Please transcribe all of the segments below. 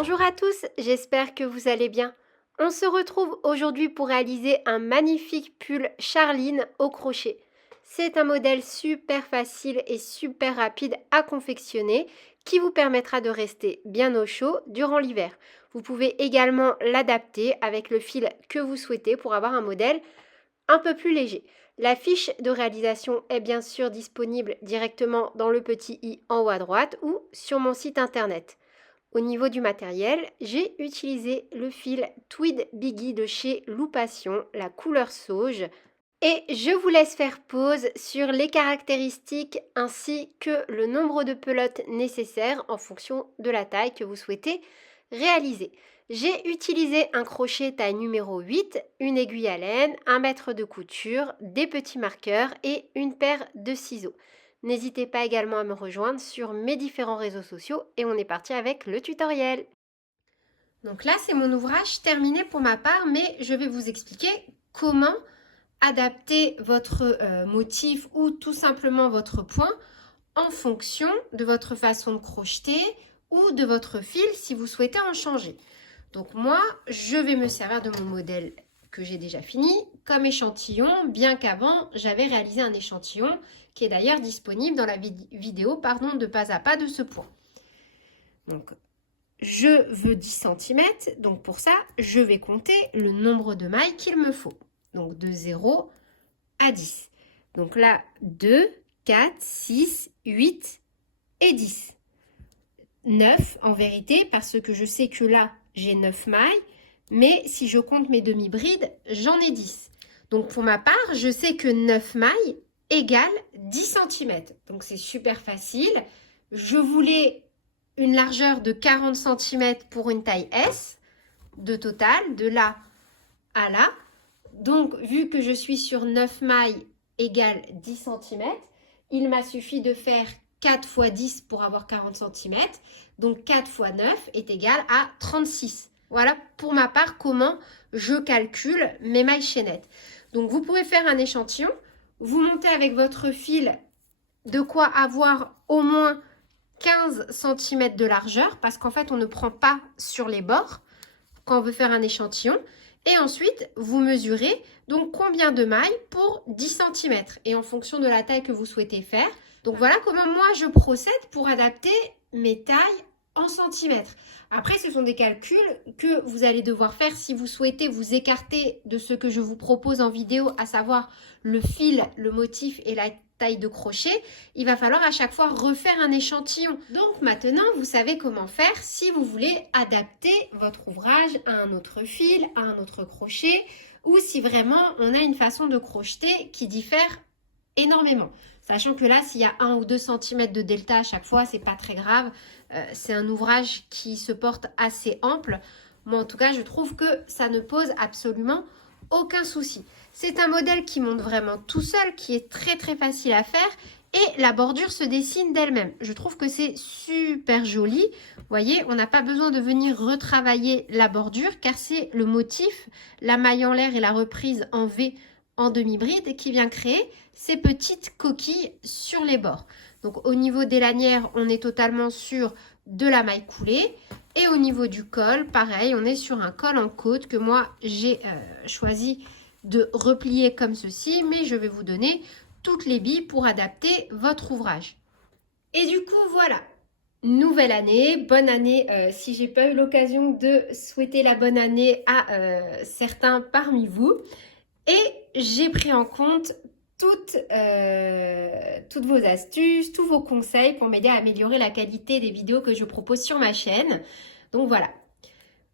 Bonjour à tous, j'espère que vous allez bien. On se retrouve aujourd'hui pour réaliser un magnifique pull Charline au crochet. C'est un modèle super facile et super rapide à confectionner qui vous permettra de rester bien au chaud durant l'hiver. Vous pouvez également l'adapter avec le fil que vous souhaitez pour avoir un modèle un peu plus léger. La fiche de réalisation est bien sûr disponible directement dans le petit i en haut à droite ou sur mon site internet. Au niveau du matériel, j'ai utilisé le fil Tweed Biggie de chez Loupation, la couleur sauge. Et je vous laisse faire pause sur les caractéristiques ainsi que le nombre de pelotes nécessaires en fonction de la taille que vous souhaitez réaliser. J'ai utilisé un crochet taille numéro 8, une aiguille à laine, un mètre de couture, des petits marqueurs et une paire de ciseaux. N'hésitez pas également à me rejoindre sur mes différents réseaux sociaux et on est parti avec le tutoriel. Donc là, c'est mon ouvrage terminé pour ma part, mais je vais vous expliquer comment adapter votre motif ou tout simplement votre point en fonction de votre façon de crocheter ou de votre fil si vous souhaitez en changer. Donc moi, je vais me servir de mon modèle que j'ai déjà fini comme échantillon, bien qu'avant, j'avais réalisé un échantillon qui est d'ailleurs disponible dans la vidéo de pas à pas de ce point. Donc, je veux 10 cm, donc pour ça, je vais compter le nombre de mailles qu'il me faut. Donc de 0 à 10. Donc là, 2, 4, 6, 8 et 10. 9 en vérité, parce que je sais que là, j'ai 9 mailles, mais si je compte mes demi-brides, j'en ai 10. Donc pour ma part, je sais que 9 mailles égale 10 cm. Donc c'est super facile. Je voulais une largeur de 40 cm pour une taille S de total, de là à là. Donc, vu que je suis sur 9 mailles égale 10 cm, il m'a suffi de faire 4 x 10 pour avoir 40 cm. Donc, 4 x 9 est égal à 36. Voilà pour ma part comment je calcule mes mailles chaînettes. Donc, vous pouvez faire un échantillon. Vous montez avec votre fil de quoi avoir au moins 15 cm de largeur parce qu'en fait, on ne prend pas sur les bords quand on veut faire un échantillon. Et ensuite, vous mesurez donc combien de mailles pour 10 cm et en fonction de la taille que vous souhaitez faire. Donc voilà comment moi je procède pour adapter mes tailles en centimètres. Après, ce sont des calculs que vous allez devoir faire si vous souhaitez vous écarter de ce que je vous propose en vidéo, à savoir le fil, le motif et la taille de crochet. Il va falloir à chaque fois refaire un échantillon. Donc maintenant, vous savez comment faire si vous voulez adapter votre ouvrage à un autre fil, à un autre crochet, ou si vraiment on a une façon de crocheter qui diffère énormément. Sachant que là, s'il y a 1 ou 2 cm de delta à chaque fois, c'est pas très grave. C'est un ouvrage qui se porte assez ample. Moi, en tout cas, je trouve que ça ne pose absolument aucun souci. C'est un modèle qui monte vraiment tout seul, qui est très très facile à faire et la bordure se dessine d'elle-même. Je trouve que c'est super joli. Vous voyez, on n'a pas besoin de venir retravailler la bordure car c'est le motif, la maille en l'air et la reprise en V en demi-bride qui vient créer ces petites coquilles sur les bords. Donc au niveau des lanières, on est totalement sur de la maille coulée. Et au niveau du col, pareil, on est sur un col en côte que moi j'ai choisi de replier comme ceci, mais je vais vous donner toutes les billes pour adapter votre ouvrage. Et du coup, voilà, nouvelle année, bonne année si j'ai pas eu l'occasion de souhaiter la bonne année à certains parmi vous. Et j'ai pris en compte toutes vos astuces, tous vos conseils pour m'aider à améliorer la qualité des vidéos que je propose sur ma chaîne. Donc voilà,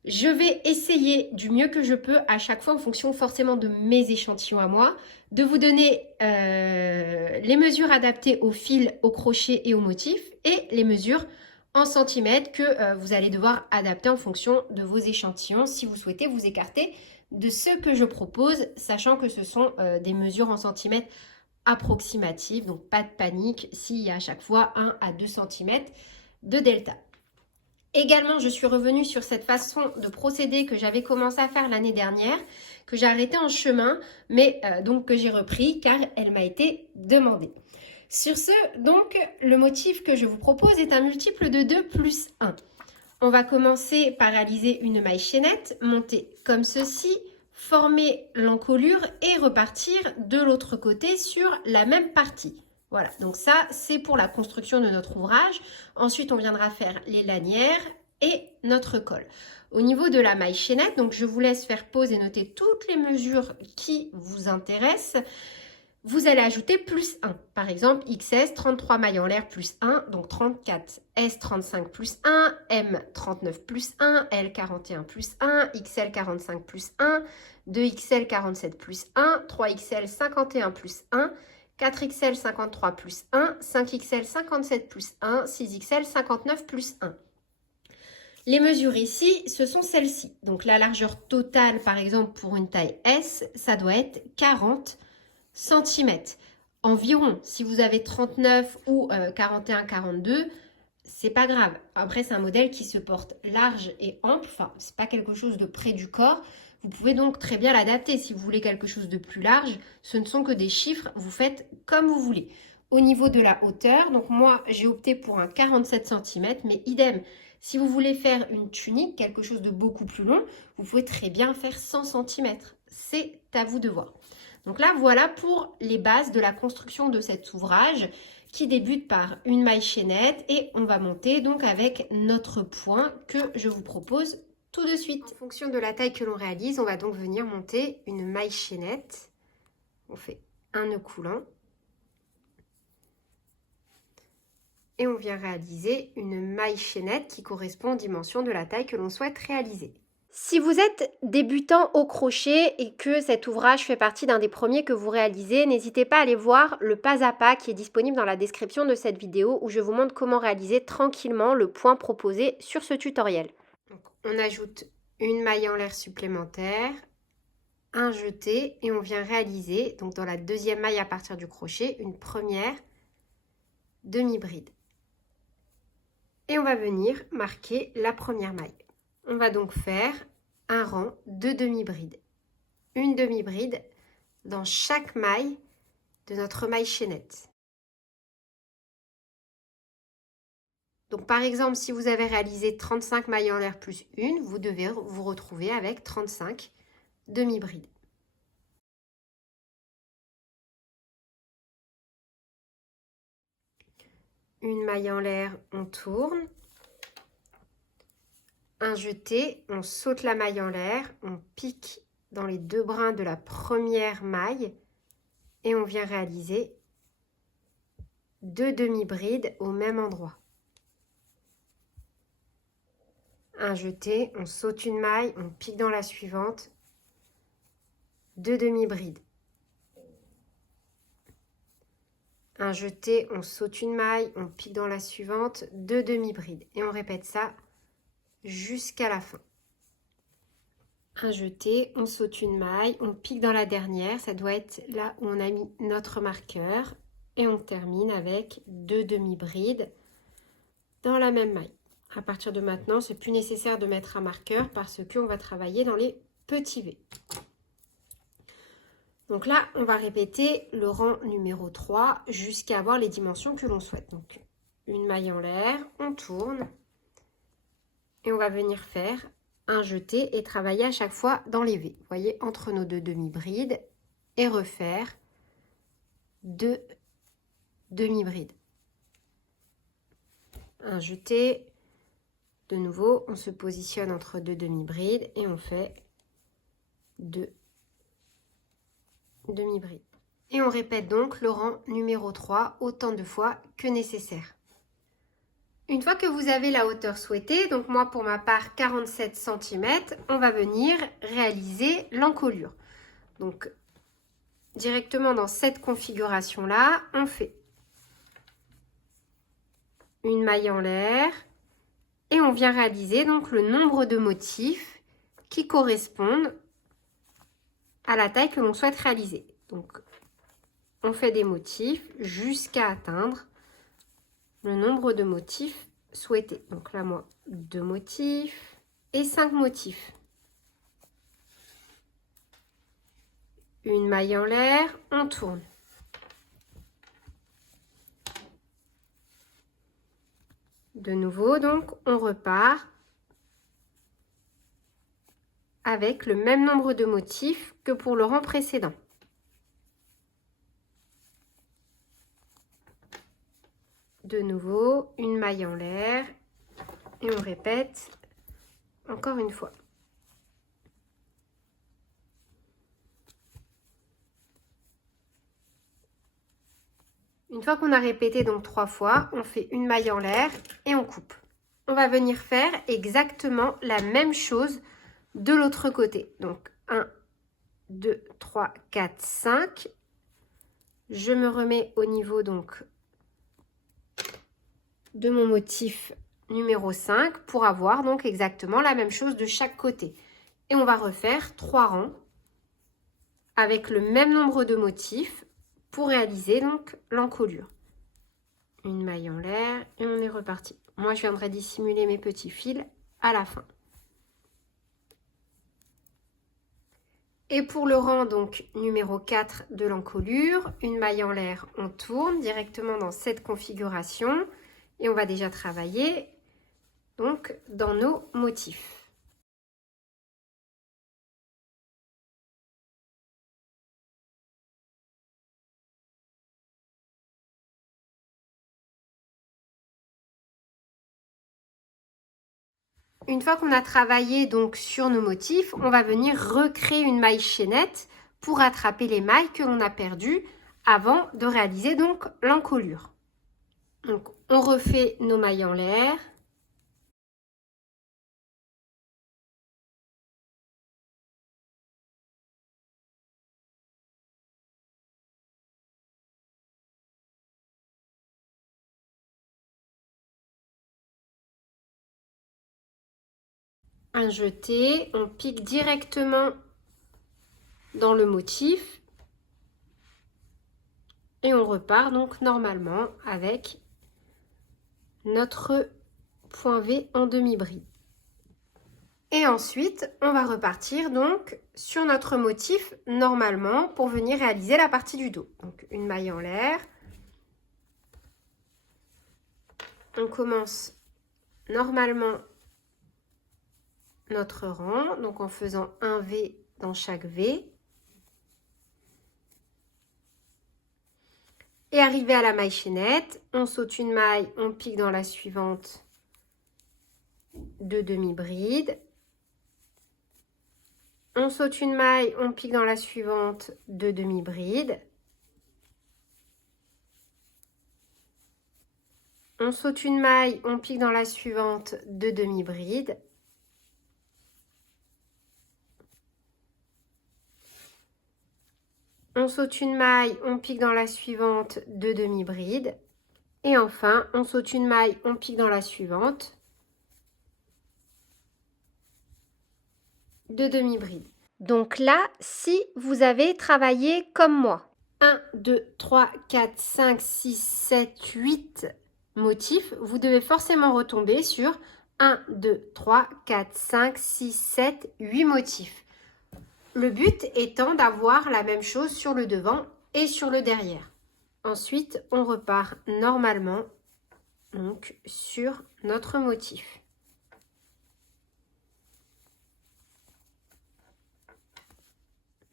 je vais essayer du mieux que je peux à chaque fois en fonction forcément de mes échantillons à moi, de vous donner les mesures adaptées au fil, au crochet et au motif et les mesures en centimètres que vous allez devoir adapter en fonction de vos échantillons si vous souhaitez vous écarter de ce que je propose, sachant que ce sont des mesures en centimètres approximatives, donc pas de panique s'il y a à chaque fois 1 à 2 cm de delta. Également, je suis revenue sur cette façon de procéder que j'avais commencé à faire l'année dernière, que j'ai arrêté en chemin, mais donc que j'ai repris car elle m'a été demandée. Sur ce, donc, le motif que je vous propose est un multiple de 2 plus 1. On va commencer par réaliser une maille chaînette, monter comme ceci, former l'encolure et repartir de l'autre côté sur la même partie. Voilà, donc ça c'est pour la construction de notre ouvrage. Ensuite on viendra faire les lanières et notre col. Au niveau de la maille chaînette, donc je vous laisse faire pause et noter toutes les mesures qui vous intéressent. Vous allez ajouter plus 1. Par exemple, XS, 33 mailles en l'air plus 1, donc 34. S, 35 plus 1. M, 39 plus 1. L, 41 plus 1. XL, 45 plus 1. 2XL, 47 plus 1. 3XL, 51 plus 1. 4XL, 53 plus 1. 5XL, 57 plus 1. 6XL, 59 plus 1. Les mesures ici, ce sont celles-ci. Donc la largeur totale, par exemple, pour une taille S, ça doit être 40 centimètres environ. Si vous avez 39 ou 41, 42, c'est pas grave. Après, c'est un modèle qui se porte large et ample. Enfin, c'est pas quelque chose de près du corps. Vous pouvez donc très bien l'adapter. Si vous voulez quelque chose de plus large, ce ne sont que des chiffres. Vous faites comme vous voulez. Au niveau de la hauteur, donc moi, j'ai opté pour un 47 cm, mais idem. Si vous voulez faire une tunique, quelque chose de beaucoup plus long, vous pouvez très bien faire 100 cm. C'est à vous de voir. Donc là, voilà pour les bases de la construction de cet ouvrage qui débute par une maille chaînette et on va monter donc avec notre point que je vous propose tout de suite. En fonction de la taille que l'on réalise, on va donc venir monter une maille chaînette. On fait un nœud coulant. Et on vient réaliser une maille chaînette qui correspond aux dimensions de la taille que l'on souhaite réaliser. Si vous êtes débutant au crochet et que cet ouvrage fait partie d'un des premiers que vous réalisez, n'hésitez pas à aller voir le pas à pas qui est disponible dans la description de cette vidéo où je vous montre comment réaliser tranquillement le point proposé sur ce tutoriel. Donc, on ajoute une maille en l'air supplémentaire, un jeté et on vient réaliser, donc dans la deuxième maille à partir du crochet, une première demi-bride. Et on va venir marquer la première maille. On va donc faire un rang de demi-bride. Une demi-bride dans chaque maille de notre maille chaînette. Donc par exemple, si vous avez réalisé 35 mailles en l'air plus une, vous devez vous retrouver avec 35 demi-brides. Une maille en l'air, on tourne. Un jeté, on saute la maille en l'air, on pique dans les deux brins de la première maille et on vient réaliser deux demi-brides au même endroit. Un jeté, on saute une maille, on pique dans la suivante, deux demi-brides. Un jeté, on saute une maille, on pique dans la suivante, deux demi-brides. Et on répète ça jusqu'à la fin. Un jeté, on saute une maille, on pique dans la dernière, ça doit être là où on a mis notre marqueur. Et on termine avec deux demi-brides dans la même maille. À partir de maintenant, c'est plus nécessaire de mettre un marqueur parce qu'on va travailler dans les petits V. Donc là, on va répéter le rang numéro 3 jusqu'à avoir les dimensions que l'on souhaite. Donc, une maille en l'air, on tourne et on va venir faire un jeté et travailler à chaque fois dans les V. Vous voyez, entre nos deux demi-brides et refaire deux demi-brides. Un jeté. De nouveau, on se positionne entre deux demi-brides et on fait deux demi-brides. Et on répète donc le rang numéro 3 autant de fois que nécessaire. Une fois que vous avez la hauteur souhaitée, donc moi pour ma part 47 cm, on va venir réaliser l'encolure. Donc directement dans cette configuration-là, on fait une maille en l'air, et on vient réaliser donc le nombre de motifs qui correspondent à la taille que l'on souhaite réaliser. Donc, on fait des motifs jusqu'à atteindre le nombre de motifs souhaités. Donc là, moi, 2 motifs et 5 motifs. Une maille en l'air, on tourne. De nouveau, donc, on repart avec le même nombre de motifs que pour le rang précédent. De nouveau, une maille en l'air et on répète encore une fois. Une fois qu'on a répété donc 3 fois, on fait une maille en l'air et on coupe. On va venir faire exactement la même chose de l'autre côté. Donc 1, 2, 3, 4, 5. Je me remets au niveau donc de mon motif numéro 5 pour avoir donc exactement la même chose de chaque côté. Et on va refaire 3 rangs avec le même nombre de motifs pour réaliser donc l'encolure. Une maille en l'air et on est reparti. Moi, je viendrai dissimuler mes petits fils à la fin. Et pour le rang donc numéro 4 de l'encolure, une maille en l'air, on tourne directement dans cette configuration et on va déjà travailler donc dans nos motifs. Une fois qu'on a travaillé donc sur nos motifs, on va venir recréer une maille chaînette pour attraper les mailles que l'on a perdues avant de réaliser donc l'encolure. Donc on refait nos mailles en l'air. Un jeté, on pique directement dans le motif et on repart donc normalement avec notre point V en demi-bride. Et ensuite, on va repartir donc sur notre motif normalement pour venir réaliser la partie du dos. Donc une maille en l'air. On commence normalement notre rang, donc en faisant un V dans chaque V. Et arrivé à la maille chaînette, on saute une maille, on pique dans la suivante de demi-bride. On saute une maille, on pique dans la suivante de demi-bride. On saute une maille, on pique dans la suivante de demi-bride. On saute une maille, on pique dans la suivante de demi-bride. Et enfin, on saute une maille, on pique dans la suivante de demi-bride. Donc là, si vous avez travaillé comme moi, 1, 2, 3, 4, 5, 6, 7, 8 motifs, vous devez forcément retomber sur 1, 2, 3, 4, 5, 6, 7, 8 motifs. Le but étant d'avoir la même chose sur le devant et sur le derrière. Ensuite, on repart normalement donc sur notre motif.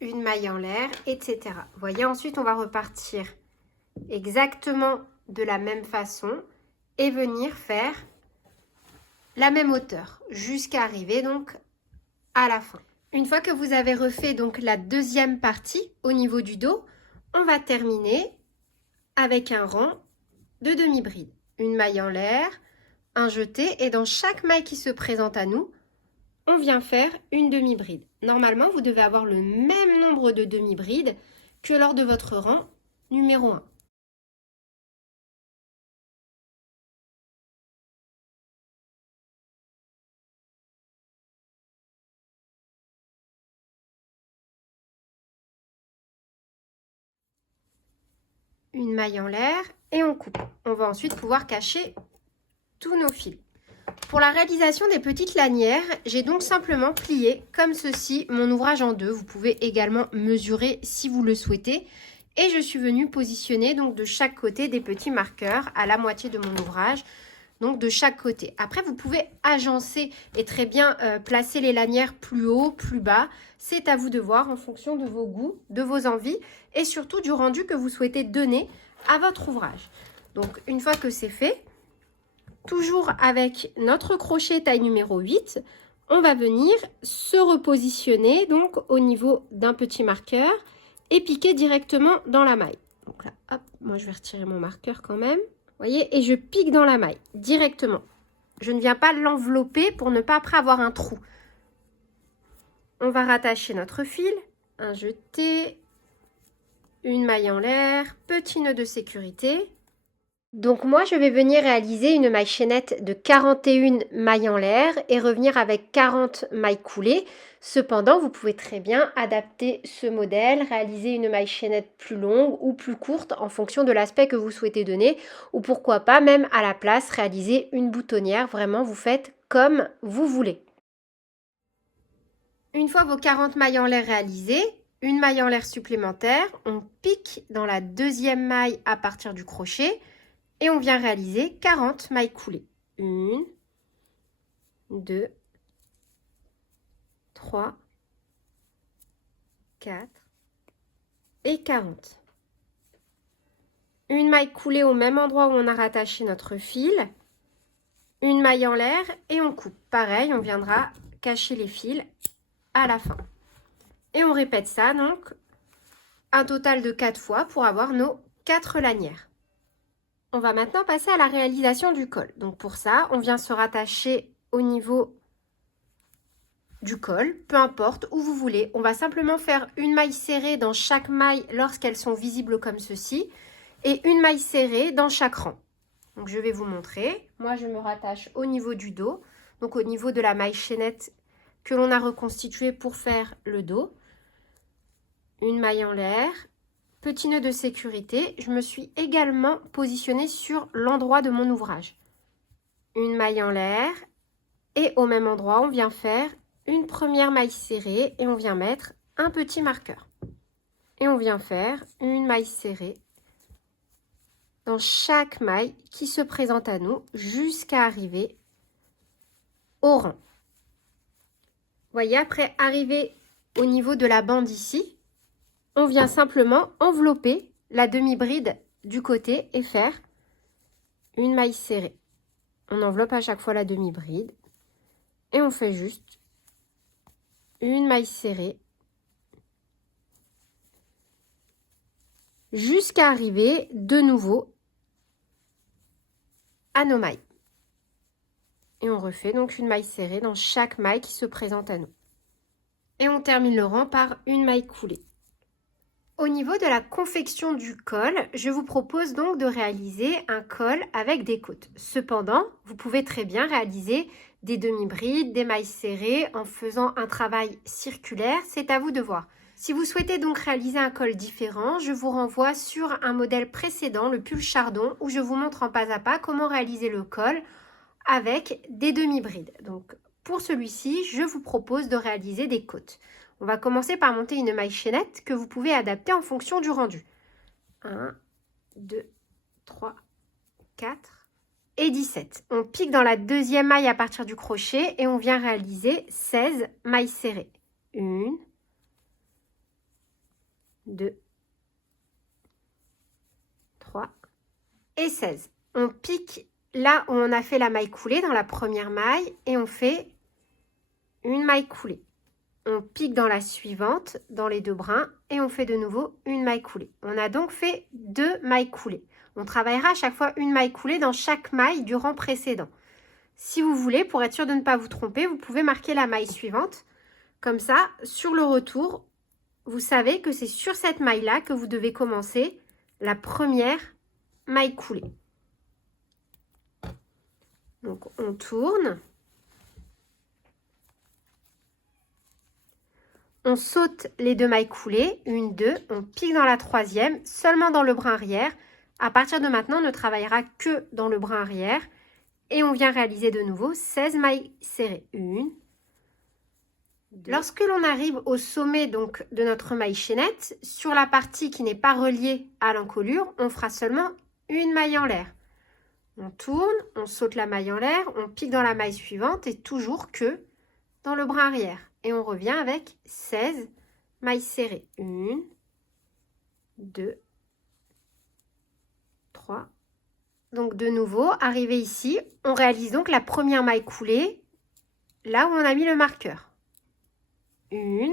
Une maille en l'air, etc. Vous voyez, ensuite, on va repartir exactement de la même façon et venir faire la même hauteur jusqu'à arriver donc à la fin. Une fois que vous avez refait donc la deuxième partie au niveau du dos, on va terminer avec un rang de demi-bride. Une maille en l'air, un jeté et dans chaque maille qui se présente à nous, on vient faire une demi-bride. Normalement, vous devez avoir le même nombre de demi-brides que lors de votre rang numéro 1. Une maille en l'air et on coupe. On va ensuite pouvoir cacher tous nos fils. Pour la réalisation des petites lanières, j'ai donc simplement plié comme ceci mon ouvrage en deux. Vous pouvez également mesurer si vous le souhaitez. Et je suis venue positionner donc de chaque côté des petits marqueurs à la moitié de mon ouvrage. donc de chaque côté. Après, vous pouvez agencer et très bien placer les lanières plus haut, plus bas. C'est à vous de voir en fonction de vos goûts, de vos envies et surtout du rendu que vous souhaitez donner à votre ouvrage. Donc, une fois que c'est fait, toujours avec notre crochet taille numéro 8, on va venir se repositionner donc au niveau d'un petit marqueur et piquer directement dans la maille. Donc là, hop, moi je vais retirer mon marqueur quand même. Vous voyez, et je pique dans la maille directement. Je ne viens pas l'envelopper pour ne pas après avoir un trou. On va rattacher notre fil, un jeté, une maille en l'air, petit nœud de sécurité. Donc moi, je vais venir réaliser une maille chaînette de 41 mailles en l'air et revenir avec 40 mailles coulées. Cependant, vous pouvez très bien adapter ce modèle, réaliser une maille chaînette plus longue ou plus courte en fonction de l'aspect que vous souhaitez donner. Ou pourquoi pas, même à la place, réaliser une boutonnière. Vraiment, vous faites comme vous voulez. Une fois vos 40 mailles en l'air réalisées, une maille en l'air supplémentaire, on pique dans la deuxième maille à partir du crochet. Et on vient réaliser 40 mailles coulées. 1, 2, 3, 4 et 40. Une maille coulée au même endroit où on a rattaché notre fil. Une maille en l'air et on coupe. Pareil, on viendra cacher les fils à la fin. Et on répète ça donc un total de 4 fois pour avoir nos 4 lanières. On va maintenant passer à la réalisation du col. Donc pour ça, on vient se rattacher au niveau du col, peu importe où vous voulez. On va simplement faire une maille serrée dans chaque maille lorsqu'elles sont visibles comme ceci et une maille serrée dans chaque rang. Donc je vais vous montrer. Moi, je me rattache au niveau du dos, donc au niveau de la maille chaînette que l'on a reconstituée pour faire le dos. Une maille en l'air. Petit nœud de sécurité, je me suis également positionnée sur l'endroit de mon ouvrage. Une maille en l'air et au même endroit, on vient faire une première maille serrée et on vient mettre un petit marqueur. Et on vient faire une maille serrée dans chaque maille qui se présente à nous jusqu'à arriver au rang. Vous voyez, après arriver au niveau de la bande ici, on vient simplement envelopper la demi-bride du côté et faire une maille serrée. On enveloppe à chaque fois la demi-bride et on fait juste une maille serrée jusqu'à arriver de nouveau à nos mailles. Et on refait donc une maille serrée dans chaque maille qui se présente à nous. Et on termine le rang par une maille coulée. Au niveau de la confection du col, je vous propose donc de réaliser un col avec des côtes. Cependant, vous pouvez très bien réaliser des demi-brides, des mailles serrées en faisant un travail circulaire, c'est à vous de voir. Si vous souhaitez donc réaliser un col différent, je vous renvoie sur un modèle précédent, le pull chardon, où je vous montre en pas à pas comment réaliser le col avec des demi-brides. Donc pour celui-ci, je vous propose de réaliser des côtes. On va commencer par monter une maille chaînette que vous pouvez adapter en fonction du rendu. 1, 2, 3, 4 et 17. On pique dans la deuxième maille à partir du crochet et on vient réaliser 16 mailles serrées. 1, 2, 3 et 16. On pique là où on a fait la maille coulée dans la première maille et on fait une maille coulée. On pique dans la suivante, dans les deux brins, et on fait de nouveau une maille coulée. On a donc fait 2 mailles coulées. On travaillera à chaque fois une maille coulée dans chaque maille du rang précédent. Si vous voulez, pour être sûr de ne pas vous tromper, vous pouvez marquer la maille suivante. Comme ça, sur le retour, vous savez que c'est sur cette maille-là que vous devez commencer la première maille coulée. Donc, on tourne. On saute les 2 mailles coulées, 1, 2, on pique dans la troisième, seulement dans le brin arrière. À partir de maintenant, on ne travaillera que dans le brin arrière. Et on vient réaliser de nouveau 16 mailles serrées. 1, 2. Lorsque l'on arrive au sommet donc de notre maille chaînette, sur la partie qui n'est pas reliée à l'encolure, on fera seulement une maille en l'air. On tourne, on saute la maille en l'air, on pique dans la maille suivante et toujours que dans le brin arrière. Et on revient avec 16 mailles serrées. 1, 2, 3. Donc de nouveau, arrivé ici, on réalise donc la première maille coulée là où on a mis le marqueur. 1,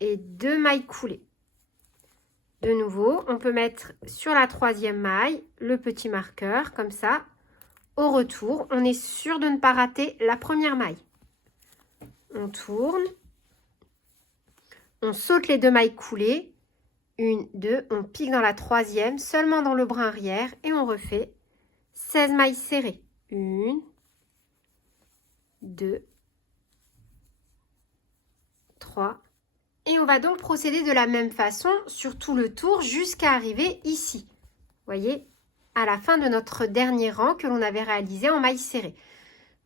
et 2 mailles coulées. De nouveau, on peut mettre sur la troisième maille le petit marqueur, comme ça. Au retour, on est sûr de ne pas rater la première maille. On tourne, on saute les 2 mailles coulées. 1, 2, on pique dans la troisième, seulement dans le brin arrière, et on refait 16 mailles serrées. 1, 2, 3. Et on va donc procéder de la même façon sur tout le tour jusqu'à arriver ici. Vous voyez, à la fin de notre dernier rang que l'on avait réalisé en mailles serrées.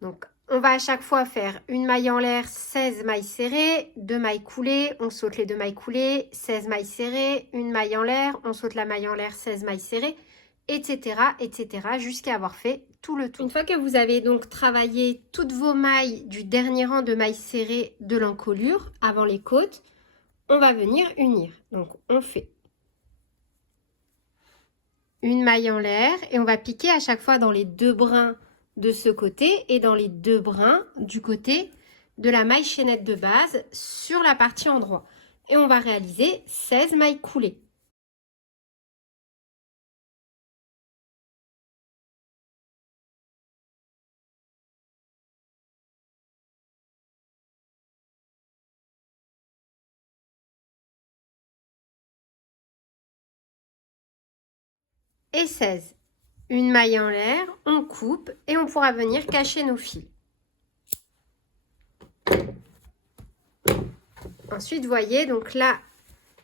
Donc, on va à chaque fois faire une maille en l'air, 16 mailles serrées, 2 mailles coulées, on saute les 2 mailles coulées, 16 mailles serrées, une maille en l'air, on saute la maille en l'air, 16 mailles serrées, etc., etc., jusqu'à avoir fait tout le tour. Une fois que vous avez donc travaillé toutes vos mailles du dernier rang de mailles serrées de l'encolure, avant les côtes, on va venir unir. Donc, on fait une maille en l'air et on va piquer à chaque fois dans les 2 brins de ce côté et dans les 2 brins du côté de la maille chaînette de base sur la partie endroit. Et on va réaliser 16 mailles coulées. Et 16. Une maille en l'air, on coupe et on pourra venir cacher nos fils. Ensuite, vous voyez, donc là,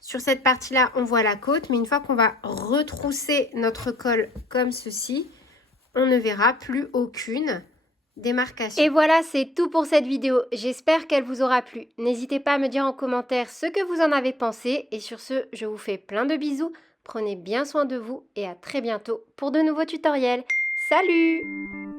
sur cette partie-là, on voit la côte, mais une fois qu'on va retrousser notre col comme ceci, on ne verra plus aucune démarcation. Et voilà, c'est tout pour cette vidéo. J'espère qu'elle vous aura plu. N'hésitez pas à me dire en commentaire ce que vous en avez pensé. Et sur ce, je vous fais plein de bisous. Prenez bien soin de vous et à très bientôt pour de nouveaux tutoriels. Salut!